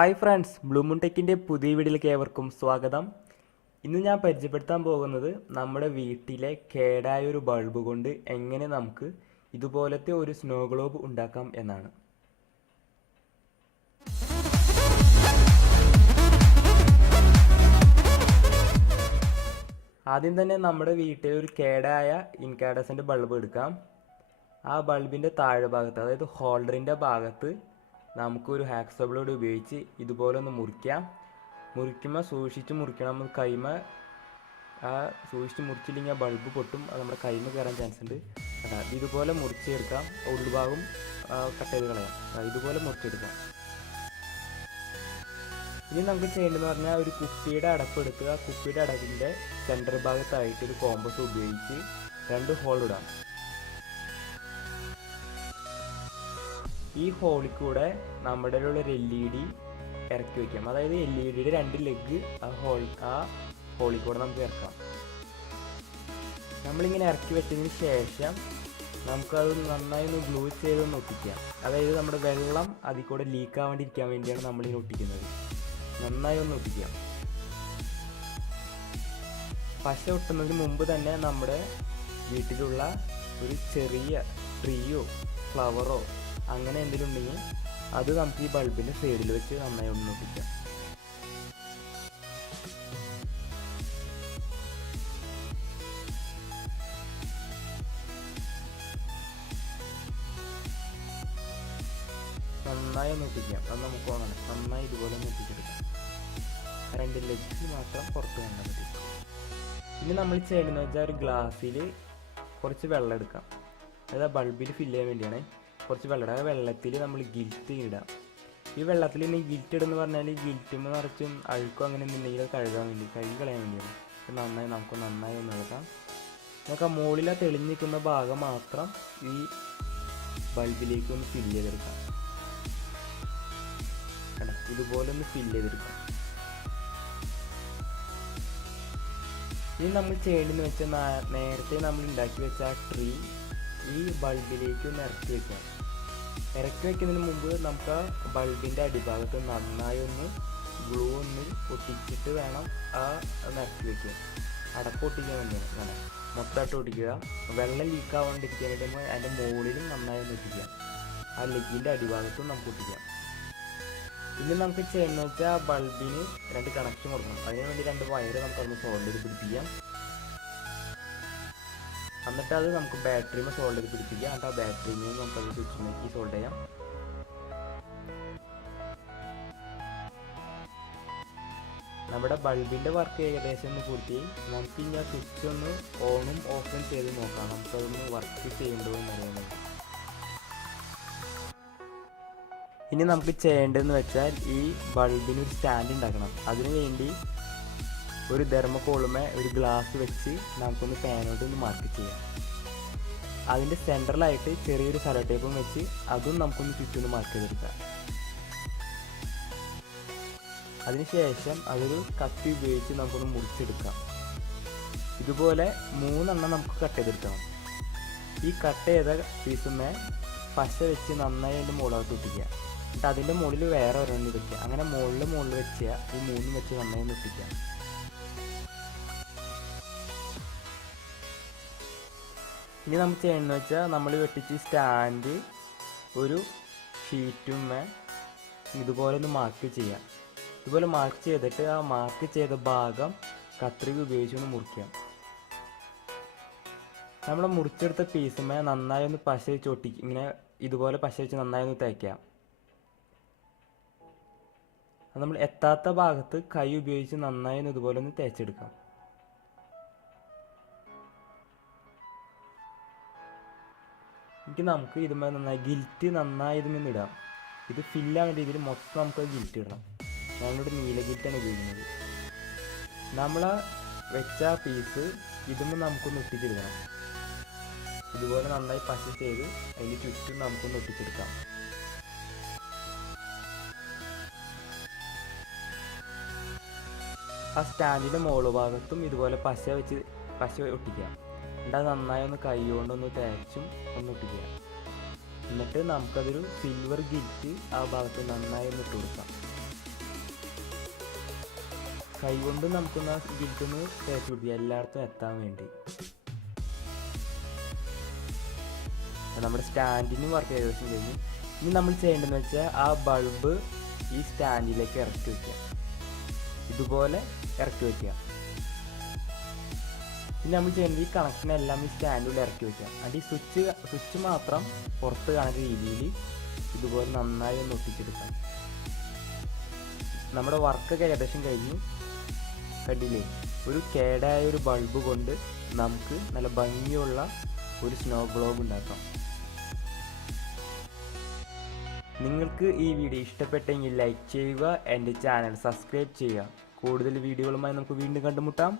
Hi friends, ബ്ലൂമൂൺ ടെക്കിൻ്റെ പുതിയ വീഡിയോയിലേക്ക് ഏവർക്കും സ്വാഗതം. ഇന്ന് ഞാൻ പരിചയപ്പെടുത്താൻ പോകുന്നത് നമ്മുടെ വീട്ടിലെ കേടായ ഒരു ബൾബ് കൊണ്ട് എങ്ങനെ നമുക്ക് ഇതുപോലത്തെ ഒരു സ്നോ ഗ്ലോബ് ഉണ്ടാക്കാം എന്നാണ്. ആദ്യം തന്നെ നമ്മുടെ വീട്ടിൽ ഒരു കേടായ ഇൻകാഡസൻ്റെ ബൾബ് എടുക്കാം. ആ ബൾബിൻ്റെ താഴെ ഭാഗത്ത്, അതായത് ഹോൾഡറിൻ്റെ ഭാഗത്ത് നമുക്കൊരു ഹാക്സോ ബ്ലേഡ് ഉപയോഗിച്ച് ഇതുപോലെ ഒന്ന് മുറിക്കാം. മുറിക്കുമ്പോൾ സൂക്ഷിച്ച് മുറിക്കണം. നമ്മൾ കൈമ സൂക്ഷിച്ച് മുറിച്ചില്ലെങ്കിൽ ബൾബ് പൊട്ടും, അത് നമ്മുടെ കൈമ കയറാൻ ചാൻസ് ഉണ്ട്. ഇതുപോലെ മുറിച്ചെടുക്കാം. ഉൾഭാഗം കട്ട് ചെയ്ത് കളയാം. ഇതുപോലെ മുറിച്ചെടുക്കാം. ഇനി നമുക്ക് ചെയ്യേണ്ടതെന്ന് പറഞ്ഞാൽ ഒരു കുപ്പിയുടെ അടപ്പ് എടുക്കുക. കുപ്പിയുടെ അടപ്പിൻ്റെ സെൻറ്റർ ഭാഗത്തായിട്ട് ഒരു കോമ്പസ് ഉപയോഗിച്ച് 2 ഹോൾ ഇടാം. ഈ ഹോളിൽ കൂടെ നമ്മുടെ ഒരു LED ഇറക്കി വയ്ക്കാം. അതായത് LED-യുടെ 2 ലെഗ് ആ ഹോളിൽ കൂടെ നമുക്ക് ഇറക്കാം. നമ്മളിങ്ങനെ ഇറക്കി വെച്ചതിന് ശേഷം നമുക്കത് നന്നായി ഒന്ന് ഗ്ലൂ ചെയ്തൊന്ന് ഒട്ടിക്കാം. അതായത് നമ്മുടെ വെള്ളം അതിൽ കൂടെ ലീക്ക് ആവാണ്ടിരിക്കാൻ വേണ്ടിയാണ് നമ്മളിങ്ങനെ ഒട്ടിക്കുന്നത്. നന്നായി ഒന്ന് ഒട്ടിക്കാം. പശ ഒട്ടുന്നതിന് മുമ്പ് തന്നെ നമ്മുടെ വീട്ടിലുള്ള ഒരു ചെറിയ ട്രീയോ ഫ്ലവറോ അങ്ങനെ എന്തെങ്കിലും ഉണ്ടെങ്കിൽ അത് നമുക്ക് ഈ ബൾബിൻ്റെ സൈഡിൽ വെച്ച് നന്നായി ഒന്ന് ഒട്ടിക്കാം. നന്നായി ഒന്ന് ഒട്ടിക്കാം. അത് നമുക്ക് നന്നായി ഇതുപോലെ ഒന്ന് ഒട്ടിച്ചെടുക്കാം. 2 ലെഗ്സ് മാത്രം പുറത്ത് കണ്ടാൽ മതി. ഇനി നമ്മൾ ചെയ്യേണ്ടതെന്ന് വെച്ചാൽ ഒരു ഗ്ലാസ്സിൽ കുറച്ച് വെള്ളം എടുക്കാം. അതായത് ബൾബിൽ ഫില്ല് ചെയ്യാൻ വേണ്ടിയാണ്. കുറച്ച് വെള്ളം ഇടുക. വെള്ളത്തിൽ നമ്മൾ ഗിൽറ്റ് ഇടാം. ഈ വെള്ളത്തിൽ ഇനി ഗിൽറ്റ് ഇടുന്ന് പറഞ്ഞാൽ ഗിൽറ്റുമ്പോൾ നിറച്ചും അഴുക്കും അങ്ങനെ എന്തുണ്ടെങ്കിൽ അത് കഴുകാൻ വേണ്ടി കളയാൻ വേണ്ടിയാണ്. നമുക്ക് നന്നായി ഒന്ന് ഇളക്കാം. നമുക്ക് ആ മുകളിൽ തെളിഞ്ഞ് നിൽക്കുന്ന ഭാഗം മാത്രം ഈ ബൾബിലേക്ക് ഒന്ന് ഫില്ല് ചെയ്തെടുക്കാം. ഇതുപോലെ ഒന്ന് ഫില്ല് ചെയ്തെടുക്കാം. ഇനി നമ്മൾ ചെയ്യേണ്ടതെന്ന് വെച്ചാൽ നേരത്തെ നമ്മൾ ഉണ്ടാക്കി വെച്ച ആ ട്രീ ഈ ബൾബിലേക്ക് ഒന്ന് ഇറക്കി വയ്ക്കാം. ഇറക്കി വയ്ക്കുന്നതിന് മുമ്പ് നമുക്ക് ആ ബൾബിൻ്റെ അടിഭാഗത്ത് നന്നായി ഒന്ന് ഗ്ലൂ ഒന്ന് ഒട്ടിച്ചിട്ട് വേണം ഒന്ന് ഇറക്കി വയ്ക്കുക. അടപ്പ് ഒട്ടിക്കാൻ വേണ്ടിയാണ്. മൊത്തമായിട്ട് ഒട്ടിക്കുക. വെള്ളം ലീക്ക് ആവാണ്ടിരിക്കാൻ വേണ്ടി അതിൻ്റെ മുകളിലും നന്നായി ഒന്ന് ഒട്ടിക്കുക. ആ ലെഗിൻ്റെ അടിഭാഗത്തും നമുക്ക് ഒട്ടിക്കാം. ഇനി നമുക്ക് ചെയ്യുന്നത് വെച്ചാൽ ആ ബൾബിന് 2 കണക്ഷൻ കൊടുക്കണം. അതിന് വേണ്ടി 2 വയറ് നമുക്കതൊന്ന് സോൾഡ് ചെയ്ത് പിടിപ്പിക്കാം. എന്നിട്ട് അത് നമുക്ക് ബാറ്ററിമേ സോൾഡ് ചെയ്ത് പിടിപ്പിക്കാം. എന്നിട്ട് ആ ബാറ്ററിമേ നമുക്കത് സ്വിച്ചിലേക്ക് സോൾഡ് ചെയ്യാം. നമ്മുടെ ബൾബിൻ്റെ വർക്ക് ഏകദേശം ഒന്ന് പൂർത്തിയായി. നമുക്ക് ഇനി ആ സ്വിച്ച് ഒന്ന് ഓണും ഓഫും ചെയ്ത് നോക്കാം. നമുക്കതൊന്ന് വർക്ക് ചെയ്യേണ്ടോ എന്നറിയാൻ. ഇനി നമുക്ക് ചെയ്യേണ്ടതെന്ന് വെച്ചാൽ ഈ ബൾബിന് ഒരു സ്റ്റാൻഡ് ഉണ്ടാക്കണം. അതിനു വേണ്ടി ഒരു തെർമോക്കോളുമേ ഒരു ഗ്ലാസ് വെച്ച് നമുക്കൊന്ന് ഫാനോട്ട് ഒന്ന് മാർക്ക് ചെയ്യാം. അതിൻ്റെ സെൻറ്ററിലായിട്ട് ചെറിയൊരു സെല്ലോ ടേപ്പും വെച്ച് അതും നമുക്കൊന്ന് ചുറ്റൊന്ന് മാർക്ക് ചെയ്തെടുക്കാം. അതിനുശേഷം അതൊരു കത്തി ഉപയോഗിച്ച് നമുക്കൊന്ന് മുറിച്ചെടുക്കാം. ഇതുപോലെ 3 എണ്ണം നമുക്ക് കട്ട് ചെയ്തെടുക്കണം. ഈ കട്ട് ചെയ്ത പീസുമേ പശ വെച്ച് നന്നായി അതിൻ്റെ മുകളായിട്ട് ഒട്ടിക്കുക. എന്നിട്ട് അതിൻ്റെ മുകളിൽ വേറെ ഒരെണ്ണം വെക്കുക. അങ്ങനെ മുകളിൽ വെച്ച് ഈ 3 വെച്ച് നന്നായി ഒന്ന് ഒട്ടിക്കുക. ഇനി നമുക്ക് ചെയ്യണമെന്ന് വെച്ചാൽ നമ്മൾ വെട്ടിച്ച് സ്റ്റാൻഡ് ഒരു ഷീറ്റുമേ ഇതുപോലെ ഒന്ന് മാർക്ക് ചെയ്യാം. ഇതുപോലെ മാർക്ക് ചെയ്തിട്ട് ആ മാർക്ക് ചെയ്ത ഭാഗം കത്രിക ഉപയോഗിച്ച് ഒന്ന് മുറിക്കാം. നമ്മൾ മുറിച്ചെടുത്ത പീസുമേ നന്നായി ഒന്ന് പശ വെച്ച് ഒട്ടിക്കുക. ഇങ്ങനെ ഇതുപോലെ പശ വെച്ച് നന്നായി ഒന്ന് തേക്കാം. അത് നമ്മൾ എത്താത്ത ഭാഗത്ത് കൈ ഉപയോഗിച്ച് നന്നായി ഒന്ന് ഇതുപോലെ ഒന്ന് തേച്ചെടുക്കാം. നമുക്ക് ഇതുമേ നന്നായി ഗിൽറ്റ് നന്നായി ഇതുമേന്ന് ഇടാം. ഇത് ഫില്ലാവുന്ന രീതിയിൽ മൊത്തം നമുക്ക് ഗിൽറ്റ് ഇടണം. ഞാനിവിടെ നീല ഗിൽറ്റാണ് ഉപയോഗിക്കുന്നത്. നമ്മൾ വെച്ച പീസ് ഇതുമ്പോൾ നമുക്കൊന്ന് ഒട്ടിച്ചെടുക്കണം. ഇതുപോലെ നന്നായി പശ ചെയ്ത് അതിന് ചുറ്റും നമുക്കൊന്ന് ഒട്ടിച്ചെടുക്കാം. ആ സ്റ്റാൻഡിൻ്റെ മുകൾ ഭാഗത്തും ഇതുപോലെ പശ ഒട്ടിക്കാം. എന്നിട്ട് അത് നന്നായി ഒന്ന് കൈ കൊണ്ടൊന്ന് തേച്ചും ഒന്ന് ഒട്ടിക്കുക. എന്നിട്ട് നമുക്കതൊരു സിൽവർ ഗിൽറ്റ് ആ ഭാഗത്ത് നന്നായി ഒന്ന് ഇട്ട് കൊടുക്കാം. കൈ കൊണ്ട് നമുക്കൊന്ന് ഇതിൽക്കൊന്ന് തേച്ച് പിടിക്കുക എല്ലായിടത്തും എത്താൻ വേണ്ടി. നമ്മുടെ സ്റ്റാൻഡിന് വർക്ക് ഏകദേശം കഴിഞ്ഞു. ഇനി നമ്മൾ ചെയ്യേണ്ടതെന്ന് വെച്ചാൽ ആ ബൾബ് ഈ സ്റ്റാൻഡിലേക്ക് ഇറക്കി വയ്ക്കുക. ഇതുപോലെ ഇറക്കി വയ്ക്കുക. ഇനി നമ്മൾ ചെയ്യേണ്ടത് ഈ കണക്ഷൻ എല്ലാം ഈ സ്റ്റാൻഡിൽ ഇറക്കി വയ്ക്കുക. അത് ഈ സ്വിച്ച് മാത്രം പുറത്ത് കാണുന്ന രീതിയിൽ ഇതുപോലെ നന്നായി ഒന്ന് ഒട്ടിച്ചെടുക്കാം. നമ്മുടെ വർക്കൊക്കെ ഏകദേശം കഴിഞ്ഞു. കണ്ടില്ലേ, ഒരു കേടായ ഒരു ബൾബ് കൊണ്ട് നമുക്ക് നല്ല ഭംഗിയുള്ള ഒരു സ്നോ ഗ്ലോബ് ഉണ്ടാക്കാം. നിങ്ങൾക്ക് ഈ വീഡിയോ ഇഷ്ടപ്പെട്ടെങ്കിൽ ലൈക്ക് ചെയ്യുക, എൻ്റെ ചാനൽ സബ്സ്ക്രൈബ് ചെയ്യുക. കൂടുതൽ വീഡിയോകളുമായി നമുക്ക് വീണ്ടും കണ്ടുമുട്ടാം.